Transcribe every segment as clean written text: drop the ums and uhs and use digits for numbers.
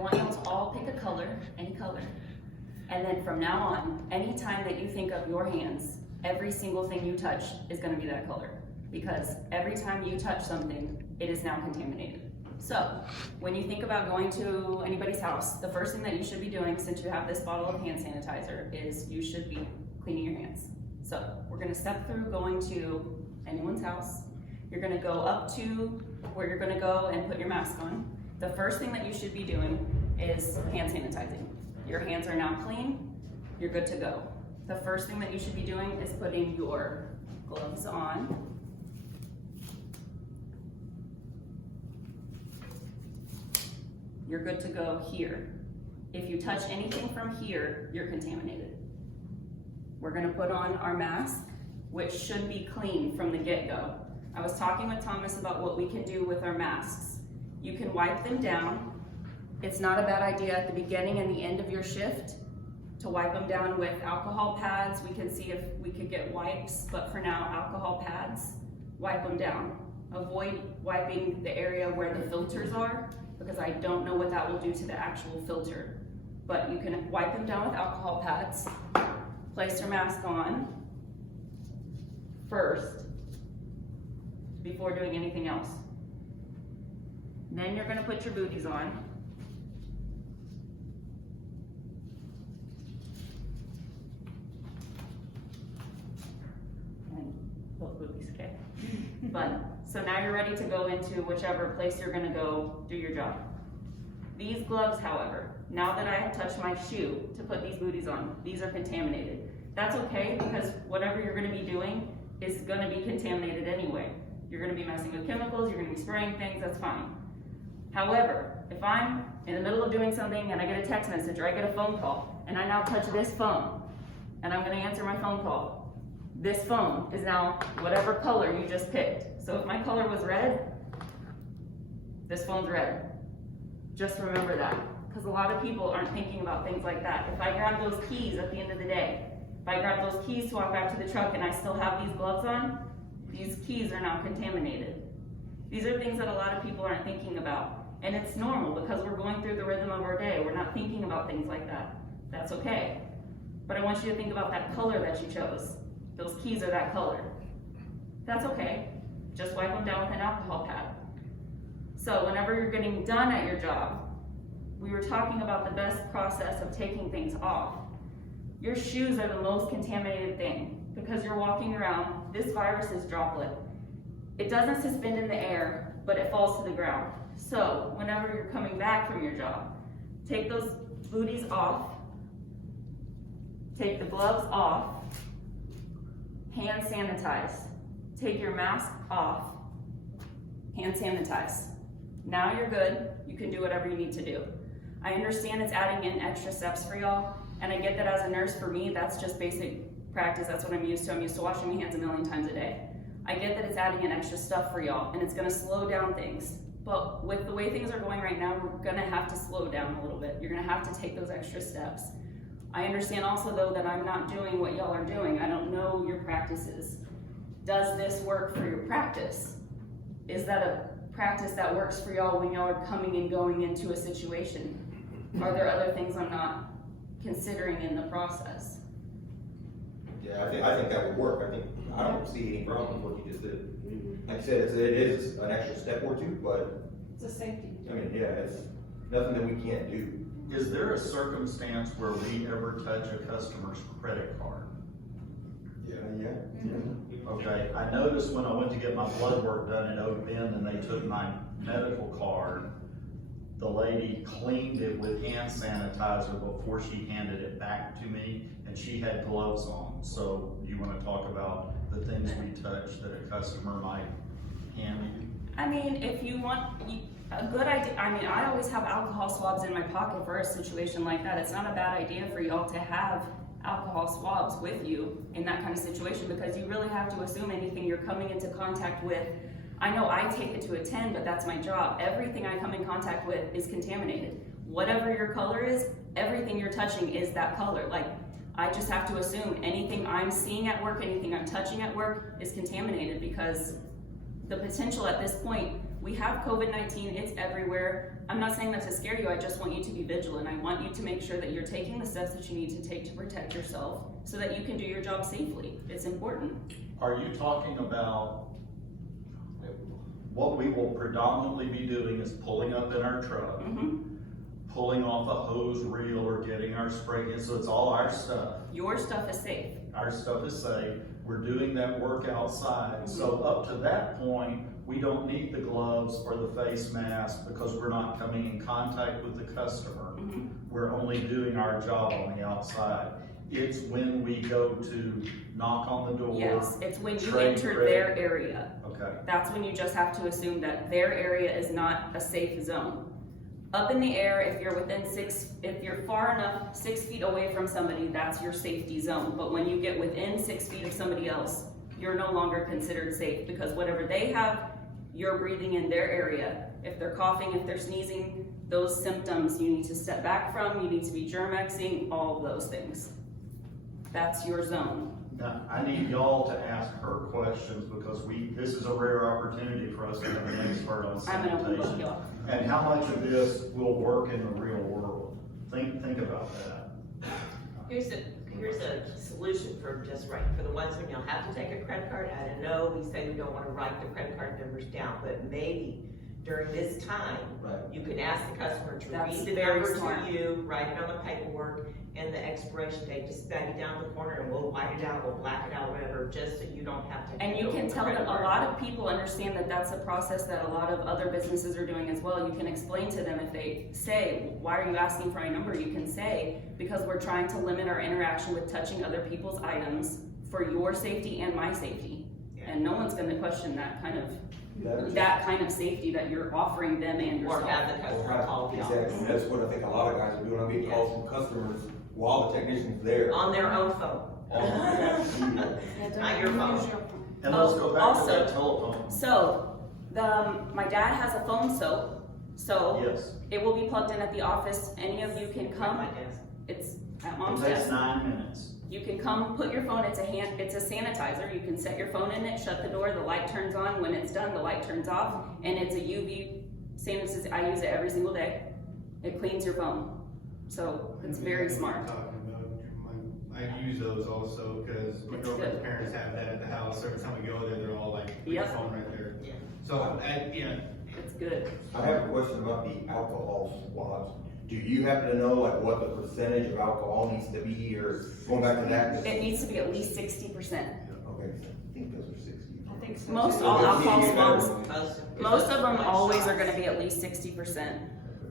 want y'all to all pick a color, any color. And then from now on, anytime that you think of your hands, every single thing you touch is gonna be that color. Because every time you touch something, it is now contaminated. So, when you think about going to anybody's house, the first thing that you should be doing, since you have this bottle of hand sanitizer, is you should be cleaning your hands. So, we're gonna step through going to anyone's house. You're gonna go up to where you're gonna go and put your mask on. The first thing that you should be doing is hand sanitizing. Your hands are now clean, you're good to go. The first thing that you should be doing is putting your gloves on. You're good to go here. If you touch anything from here, you're contaminated. We're gonna put on our mask, which should be clean from the get-go. I was talking with Thomas about what we can do with our masks. You can wipe them down. It's not a bad idea at the beginning and the end of your shift to wipe them down with alcohol pads. We can see if we could get wipes, but for now, alcohol pads, wipe them down. Avoid wiping the area where the filters are, because I don't know what that will do to the actual filter. But you can wipe them down with alcohol pads, place your mask on first before doing anything else. Then you're gonna put your booties on. And both booties, okay? But, so now you're ready to go into whichever place you're gonna go do your job. These gloves, however, now that I have touched my shoe to put these booties on, these are contaminated. That's okay, because whatever you're gonna be doing is gonna be contaminated anyway. You're gonna be messing with chemicals, you're gonna be spraying things, that's fine. However, if I'm in the middle of doing something and I get a text message or I get a phone call and I now touch this phone and I'm gonna answer my phone call, this phone is now whatever color you just picked. So if my color was red, this phone's red. Just remember that, because a lot of people aren't thinking about things like that. If I grab those keys at the end of the day, if I grab those keys to walk back to the truck and I still have these gloves on, these keys are now contaminated. These are things that a lot of people aren't thinking about. And it's normal because we're going through the rhythm of our day. We're not thinking about things like that. That's okay. But I want you to think about that color that you chose. Those keys are that color. That's okay. Just wipe them down with an alcohol pad. So whenever you're getting done at your job, we were talking about the best process of taking things off. Your shoes are the most contaminated thing because you're walking around. This virus is droplet. It doesn't suspend in the air, but it falls to the ground. So whenever you're coming back from your job, take those booties off, take the gloves off, hand sanitize. Take your mask off, hand sanitize. Now you're good, you can do whatever you need to do. I understand it's adding in extra steps for y'all, and I get that as a nurse, for me, that's just basic practice. That's what I'm used to. I'm used to washing my hands a million times a day. I get that it's adding in extra stuff for y'all, and it's gonna slow down things. But with the way things are going right now, we're gonna have to slow down a little bit. You're gonna have to take those extra steps. I understand also though that I'm not doing what y'all are doing. I don't know your practices. Does this work for your practice? Is that a practice that works for y'all when y'all are coming and going into a situation? Are there other things I'm not considering in the process? Yeah, I think that would work. I don't see any problem with what you just did. Like I said, it is an extra step or two, but It's a safety. I mean, yeah, it's nothing that we can't do. Is there a circumstance where we ever touch a customer's credit card? Yeah. Okay, I noticed when I went to get my blood work done in Oak Bend and they took my medical card, the lady cleaned it with hand sanitizer before she handed it back to me, and she had gloves on. So you want to talk about the things we touch that a customer might hand you? I mean, if you want a good idea, I mean, I always have alcohol swabs in my pocket for a situation like that. It's not a bad idea for y'all to have alcohol swabs with you in that kind of situation, because you really have to assume anything you're coming into contact with. I know I take it to a 10, but that's my job. Everything I come in contact with is contaminated. Whatever your color is, everything you're touching is that color. Like, I just have to assume anything I'm seeing at work, anything I'm touching at work is contaminated, because the potential at this point, we have COVID-19, it's everywhere. I'm not saying that to scare you, I just want you to be vigilant. I want you to make sure that you're taking the steps that you need to take to protect yourself so that you can do your job safely. It's important. Are you talking about what we will predominantly be doing is pulling up in our truck, pulling off a hose reel or getting our spray in, so it's all our stuff. Your stuff is safe. Our stuff is safe. We're doing that work outside. So up to that point, we don't need the gloves or the face mask because we're not coming in contact with the customer. We're only doing our job on the outside. It's when we go to knock on the door. Yes, it's when you trade enter credit. their area. Okay. That's when you just have to assume that their area is not a safe zone. Up in the air, if you're far enough, 6 feet away from somebody, that's your safety zone. But when you get within 6 feet of somebody else, you're no longer considered safe because whatever they have, you're breathing in their area. If they're coughing, if they're sneezing, those symptoms you need to step back from, you need to be germ-exing, all of those things. That's your zone. Now, I need y'all to ask her questions because this is a rare opportunity for us to have an expert on I'm an open book, sanitation. y'all. And how much of this will work in the real world? Think about that. Here's a solution for just right, for the ones when you'll have to take a credit card. I know we say we don't want to write the credit card numbers down, but maybe during this time, you can ask the customer to That's read the very number smart. to you, write it on the paperwork, and the expiration date, just stab it down the corner and we'll white it out, we'll black it out, whatever, just so you don't have to. And you can tell them, a lot of people understand that that's a process that a lot of other businesses are doing as well. You can explain to them if they say, why are you asking for my number? You can say, because we're trying to limit our interaction with touching other people's items for your safety and my safety. And no one's gonna question that kind of safety that you're offering them and Or yourself. have the customer call the office. Exactly, that's what I think a lot of guys are doing, I'm getting calls from customers while the technician's there. On their own phone. Not your phone. And let's go back to Also- that telephone. So, my dad has a phone soap, so Yes, it will be plugged in at the office. Any of you can At come. my desk. It's at it mom's takes desk. 9 minutes. You can come, put your phone, it's a sanitizer. You can set your phone in it, shut the door, the light turns on. When it's done, the light turns off, and it's a UV sanitizer. I use it every single day. It cleans your phone. So it's very smart. I use those also because my It's girlfriend's good. parents have that at the house. Every time we go there, they're all like, put your Yep. phone right there. Yeah. So, yeah, It's good. I have a question about the alcohol swabs. Do you happen to know like what the percentage of alcohol needs to be, or going back to that? It needs to be at least 60%. Okay, I think those are 60. I think so. Most too. all alcohol swabs, Most most of them like always are shots. gonna be at least 60%.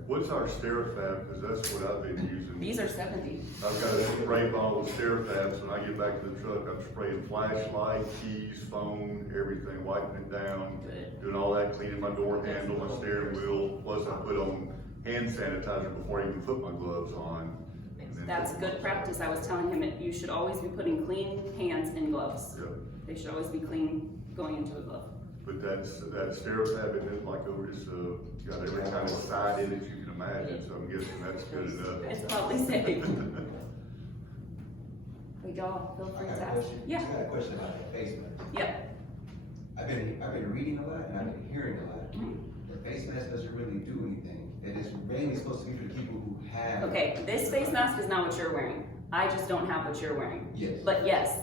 What's our Sterifab, because that's what I've been using. These are 70. I've got a spray bottle of Sterifab, so when I get back to the truck, I'm spraying flashlight, keys, phone, everything, wiping it down, Good. doing all that, cleaning my door handle, my steering wheel, plus I put on hand sanitizer before I even put my gloves on. and then- That's good practice. I was telling him that you should always be putting clean hands in gloves. Yeah, They should always be clean going into a glove. but that Sterifab, it is like over just, got every kind of side in it you can imagine, so I'm guessing that's good enough. It's probably safe. But y'all, feel free I got to a ask. question. Yeah, I got a question about the face mask. yeah. I've been reading a lot and I've been hearing a lot. Mhm. The face mask doesn't really do anything. It is mainly supposed to be for the people who have. Okay, this face mask is not what you're wearing. I just don't have what you're wearing. Yes. But yes,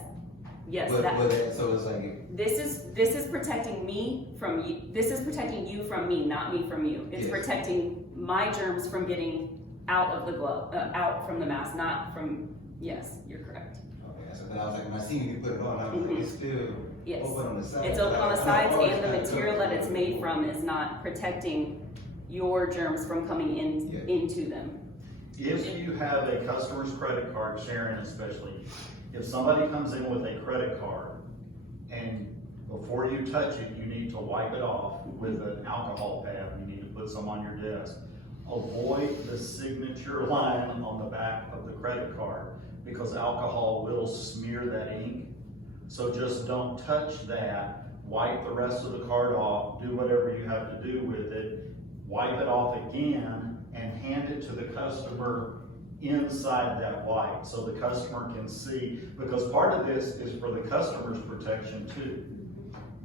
So it's like, this is protecting me from you. This is protecting you from me, not me from you. It's Yes. protecting my germs from getting out of the glove, out from the mask, not from. Yes, you're correct. okay, so then I was like, when I seen you put it on, I was like, it's still Yes. open on the side. It's open on the sides, and the material that it's made from is not protecting your germs from coming in Yeah. into them. If you have a customer's credit card, Sharon especially, if somebody comes in with a credit card and before you touch it, you need to wipe it off with an alcohol pad, you need to put some on your desk. Avoid the signature line on the back of the credit card because alcohol will smear that ink. So just don't touch that, wipe the rest of the card off, do whatever you have to do with it, wipe it off again, and hand it to the customer inside that wipe so the customer can see, because part of this is for the customer's protection too.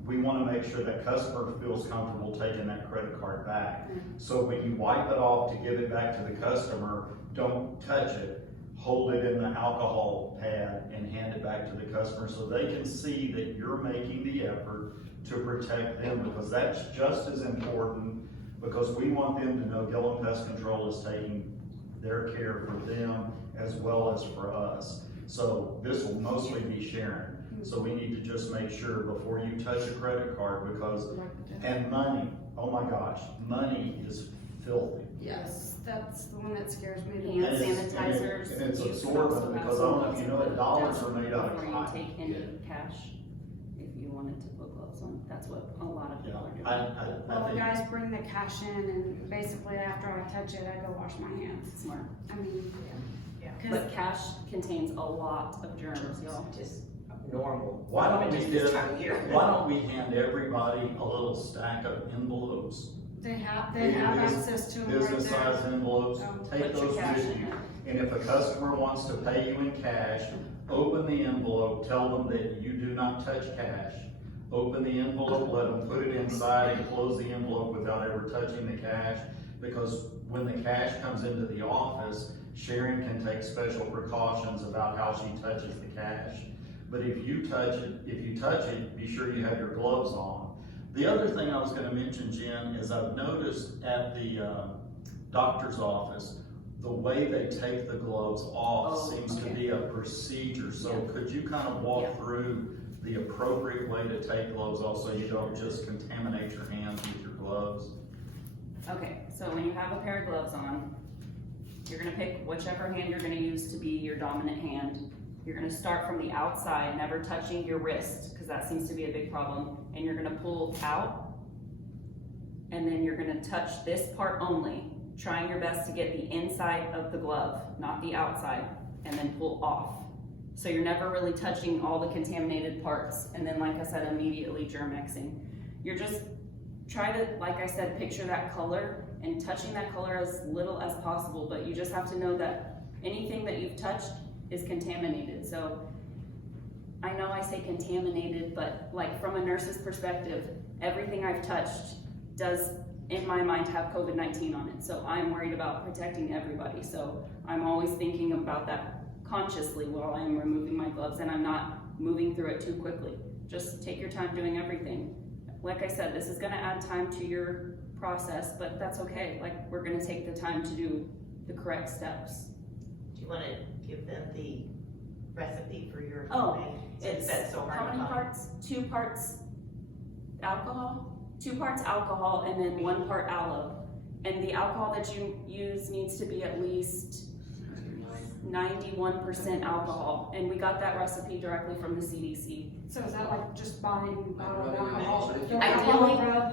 we wanna make sure that customer feels comfortable taking that credit card back. So when you wipe it off to give it back to the customer, don't touch it, hold it in the alcohol pad and hand it back to the customer so they can see that you're making the effort to protect them, because that's just as important, because we want them to know Gillum Pest Control is taking their care for them as well as for us. So this will mostly be sharing. So we need to just make sure before you touch a credit card, because, and money, oh my gosh, money is filthy. Yes, that's the one that scares me. Hand And it's- sanitizers. and it's you absorbent, can because I don't know if you know that dollars are made out of Before you cotton. take any cash, if you wanted to put gloves on, that's what a lot of people are doing. Well, the think, guys bring the cash in and basically after I touch it, I go wash my hands. Smart. I mean, Yeah. cause But cash contains a lot of germs, y'all. Just normal. why don't we Just this give, time of year. why don't we hand everybody a little stack of envelopes? they have Maybe access to them right Business there. size envelopes, take Put your those cash with in you. there. And if a customer wants to pay you in cash, open the envelope, tell them that you do not touch cash. Open the envelope, let them put it inside and close the envelope without ever touching the cash. Because when the cash comes into the office, Sharon can take special precautions about how she touches the cash. But if you touch it, be sure you have your gloves on. The other thing I was gonna mention, Jen, is I've noticed at the doctor's office, the way they take the gloves off Oh, seems to okay. be a procedure. So Yeah. could you kind of walk Yeah. through the appropriate way to take gloves off so you don't just contaminate your hands with your gloves? Okay, so when you have a pair of gloves on, you're gonna pick whichever hand you're gonna use to be your dominant hand. You're gonna start from the outside, never touching your wrist, because that seems to be a big problem, and you're gonna pull out, and then you're gonna touch this part only, trying your best to get the inside of the glove, not the outside, and then pull off. So you're never really touching all the contaminated parts, and then like I said, immediately germexing. You're just, try to, like I said, picture that color, and touching that color as little as possible, but you just have to know that anything that you've touched is contaminated. So I know I say contaminated, but like from a nurse's perspective, everything I've touched does, in my mind, have COVID-19 on it. So I'm worried about protecting everybody. So I'm always thinking about that consciously while I'm removing my gloves, and I'm not moving through it too quickly. Just take your time doing everything. Like I said, this is gonna add time to your process, but that's okay. Like, we're gonna take the time to do the correct steps. Do you wanna give them the recipe for your Oh, homemade? Since It's, that's so hard how to many find. parts? 2 parts alcohol? 2 parts alcohol and then 1 part aloe. And the alcohol that you use needs to be at least 91% alcohol. And we got that recipe directly from the CDC. So is that like just buying bottled alcohol?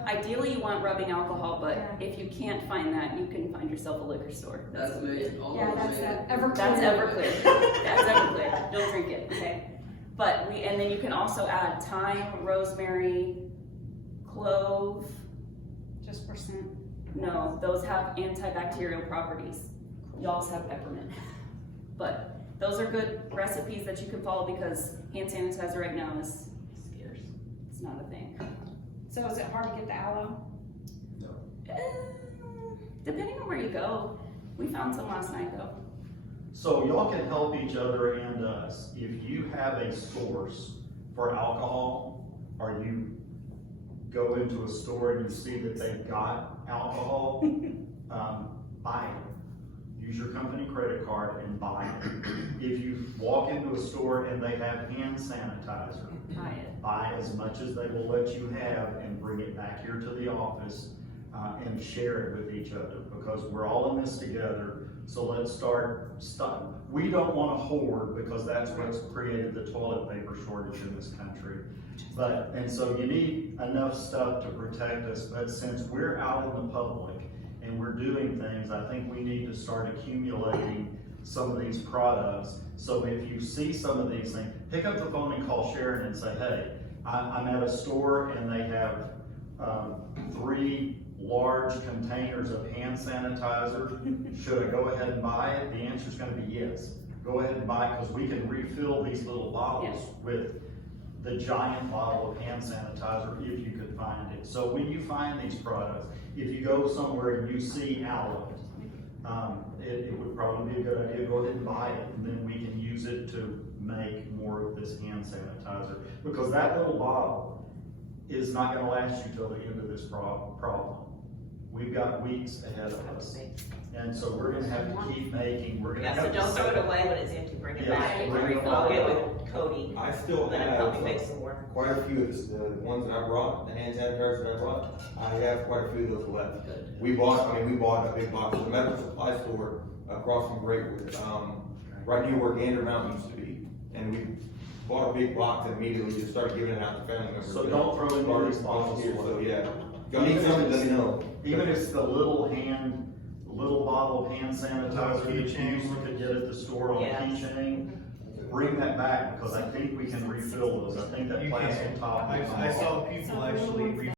Ideally you want rubbing alcohol, but Yeah. if you can't find that, you can find yourself a liquor store. That's amazing. Yeah, that's that Everclear. That's Everclear. That's Everclear. Don't drink it, okay? But and then you can also add thyme, rosemary, clove. Just for scent. No, those have antibacterial properties. Y'all's have peppermint. But those are good recipes that you can follow, because hand sanitizer right now is Scarce. it's not a thing. So is it hard to get the aloe? Depending on where you go. We found some last night though. So y'all can help each other and us. If you have a source for alcohol, or you go into a store and you see that they've got alcohol, buy it. Use your company credit card and buy it. If you walk into a store and they have hand sanitizer, Buy it. buy as much as they will let you have and bring it back here to the office and share it with each other, because we're all in this together. So let's start. We don't want to hoard, because that's what's created the toilet paper shortage in this country. And so you need enough stuff to protect us, but since we're out in the public and we're doing things, I think we need to start accumulating some of these products. So if you see some of these things, pick up the phone and call Sharon and say, hey, I'm at a store and they have 3 large containers of hand sanitizer. Should I go ahead and buy it? The answer is going to be yes. Go ahead and buy it, because we can refill these little bottles with the giant bottle of hand sanitizer if you could find it. So when you find these products, if you go somewhere and you see aloe, it would probably be a good idea to go ahead and buy it, and then we can use it to make more of this hand sanitizer. Because that little bottle is not gonna last you till the end of this problem. We've got weeks ahead of us. And so we're gonna have to keep making, we're gonna Yeah, have so to. don't throw it away when it's empty, bring it Yes, back, bring it I'll get back. with Cody, I still then have help me make some more. quite a few of the ones that I brought, the hand sanitizers that I brought, I have quite a few of those left. We bought a big box at the medical supply store across from Greatwood, right near where Gander Mountain used to be. And we bought a big box and immediately just started giving it out to family members. So don't throw any of these bottles here, away. so yeah. If y'all need something, let me know. Even if it's the little bottle of hand sanitizer that you usually could get at the store on a Yeah. keychain, bring that back, because I think we can refill those. I think that You plastic can. top. I saw people actually